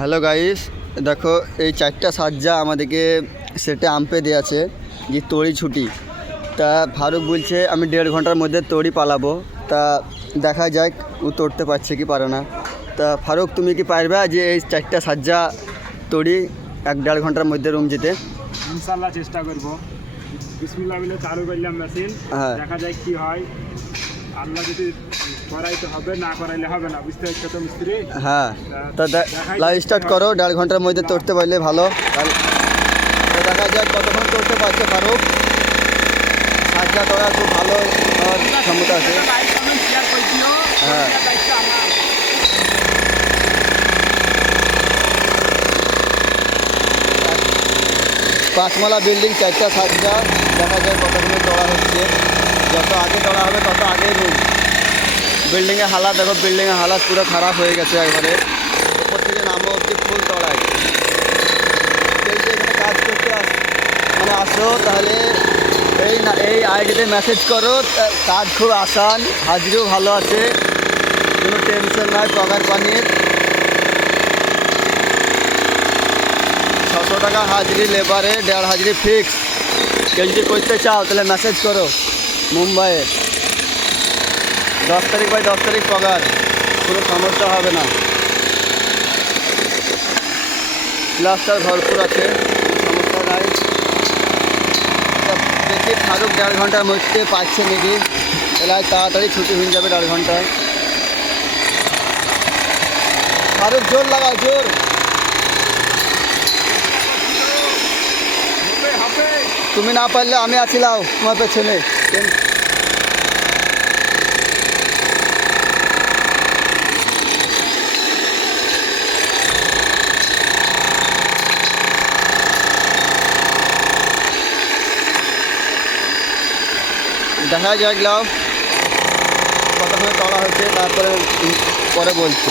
Hello guys, দেখো এই চারটা সাজ্জা আমাদেরকে সেটে আম্পে দিয়েছে যে তড়ি ছুটি। তা ফারুক বলছে আমি 1.5 ঘন্টার মধ্যে তড়ি পালাবো। তা দেখা যাক ও তড়তে পারছে কি পারে না। তা ফারুক তুমি কি পারবা যে এই চারটা সাজ্জা তড়ি 1.5 ঘন্টার মধ্যে রুম যেতে? ইনশাল্লাহ চেষ্টা করব। বিসমিল্লাহ বলে চালু করলাম মেশিন, হ্যাঁ দেখা যায় কি হয়। আল্লাহ যদি করাইতে হবে, না করাইলে হবে না, বুঝতে পারছো তো মিস্ত্রি? হ্যাঁ, তা লাইভ স্টার্ট করো। 1.5 ঘন্টার মধ্যে তড়তে পারলে ভালো। তো দেখা যাক কতক্ষণ তড়তে পারছে ফারুক। সাজ্জা তোড়ার খুব ভালো ক্ষমতা আছে। হ্যাঁ, পাঁচমালা বিল্ডিং, চারটা সাজ্জা। দেখা যায় কতক্ষণে তোড়া হচ্ছে। যত আগে তোড়া হবে তত আগে রুম। বিল্ডিংয়ের হালাত দেখো, বিল্ডিংয়ের হালাত পুরো খারাপ হয়ে গেছে একবারে। উপর থেকে নামো হচ্ছে ফুল তোড়ায়। কেউ যে এখানে কাজ করতে আসো তাহলে এই আইডিতে মেসেজ করো। কাজ খুব আসান, হাজিরিও ভালো আছে, কোনো টেনশন নাই। পগার পানির 600 টাকা হাজিরি, লেবারে 1.5 হাজিরি ফিক্স। কেউ যদি করতে চাও তাহলে মেসেজ করো। মুম্বাইয়ে 10 তারিখ বাই 10 তারিখ পগার, কোনো সমস্যা হবে না। প্লাস্টার ভরপুর আছে, সমস্যা নাই। দেখি ফারুক 1.5 ঘন্টার মধ্যে পাচ্ছে নাকি। এলাকায় তাড়াতাড়ি ছুটি হয়ে যাবে 1.5 ঘন্টায়। ফারুক জোর লাগাও, জোর। তুমি না পারলে আমি আছি, লাও তোমার পেছনে। দেখা যাক লাও কতক্ষণ তোলা হয়েছে, তারপরে পরে বলছি।